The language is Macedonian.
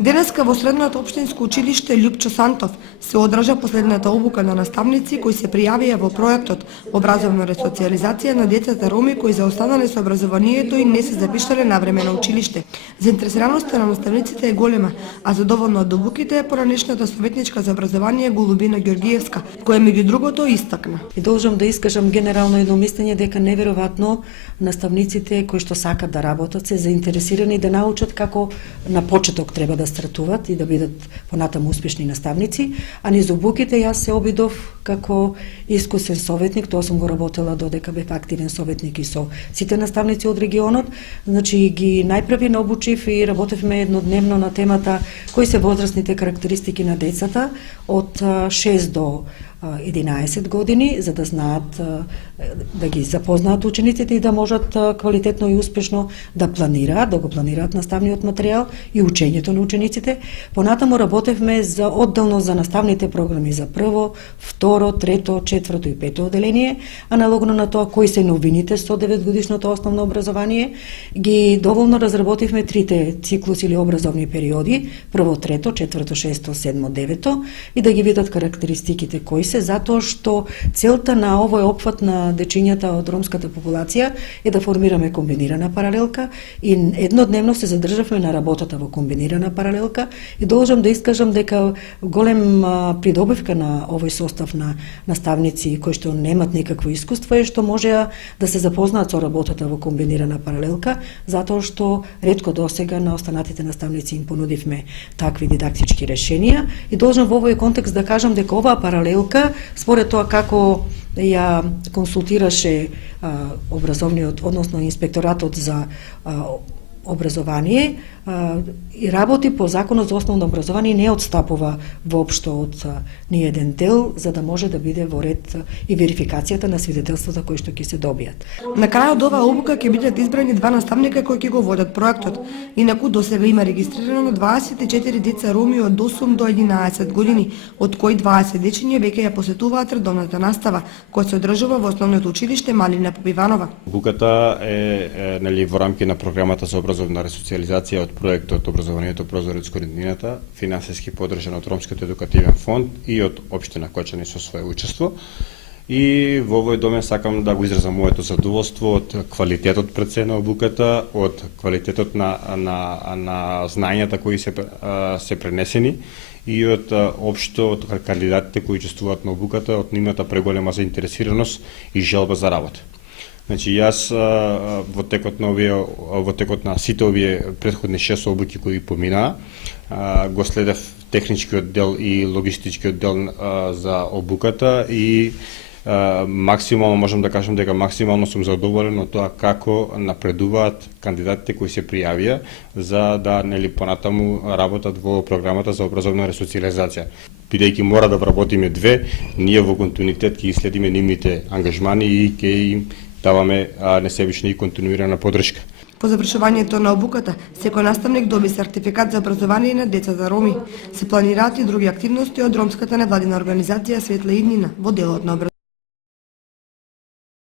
Денеска во средното општинско училиште Љупчо Сантов се одржа последната обука на наставници кои се пријавија во проектот Образовна ресоциализација на децата роми кои заостанале со образованието и не се запишале навреме на училиште. Заинтересираноста на наставниците е голема, а задоволна од обуките е поранешната советничка за образование Голубина Ѓоргиевска, која меѓу другото истакна. И должам да искажам генерално едnomислење дека неверојатно наставниците кои што сакат да работат се заинтересирани да научат како на почеток треба да стартуват и да бидат понатаму успешни наставници, а низ обуките јас се обидов како искусен советник, тоа сум го работела додека бев активен советник и со сите наставници од регионот, значи ги најпрви наобучив и работевме еднодневно на темата кои се возрастните карактеристики на децата од 6 до 11 години, за да знаат да ги запознаат учениците и да можат квалитетно и успешно да планираат, да го планираат наставниот материјал и учењето на учениците. Понатаму работевме за одделно за наставните програми за прво, второ, трето, четврто и пето одделение, аналогно на тоа кои се новините со 9-годишното основно образование. Ги доволно разработивме трите циклуси или образовни периоди, прво, трето, четврто, шесто, седмо, девето, и да ги видат карактеристиките кои се, затоа што целта на овој опфат на дечињата од ромската популација е да формираме комбинирана паралелка и еднодневно се задржавме на работата во комбинирана паралелка и должам да искажам дека голем придобивка на овој состав на наставници кои што немат никакво искуство е што можеа да се запознаат со работата во комбинирана паралелка, затоа што ретко досега на останатите наставници им понудивме такви дидактички решенија и должам во овој контекст да кажам дека оваа паралелка според тоа како ја консултираше образовниот, односно инспекторатот за образование и работи по Законот за основно образование, не отстапува воопшто од ни еден дел, за да може да биде во ред и верификацијата на свидетелствата кои што ќе се добијат. На крајот оваа обука ќе бидат избрани два наставника кои ќе го водат проектот. Инаку досега има регистрирано 24 деца роми од 8 до 11 години, од кои 20 дечиња веќе ја посетуваат редовната настава, која се одржува во основното училиште Малина Попиванова. Обуката е во рамки на програмата за образовна ресоциализација од проектот Образованието прозорец кон иднината, финансиски поддржан од Ромскиот едукативен фонд и од општина Кочани со свое учество. И во овој домен сакам да го изразам моето задоволство од квалитетот пред се на обуката, од квалитетот на знаењата кои се пренесени и од општо од кандидатите кои учествуваат на обуката, од нивната преголема заинтересираност и желба за работа. Значи јас во текот на сите овие претходни 6 обуки кои поминаа, го следев техничкиот дел и логистичкиот дел за обуката и максимално можам да кажам дека максимално сум задоволен од тоа како напредуваат кандидатите кои се пријавија за да понатаму работат во програмата за образовна ресоциализација. Бидејќи мора да вработиме две, ние во континуитет ќе следиме нивните ангажмани и ќе им даваме несебична и континуирана поддршка. По завршувањето на обуката, секој наставник доби сертификат за образование на децата роми. Се планираат и други активности од ромската невладина организација Светла иднина во делот на образование.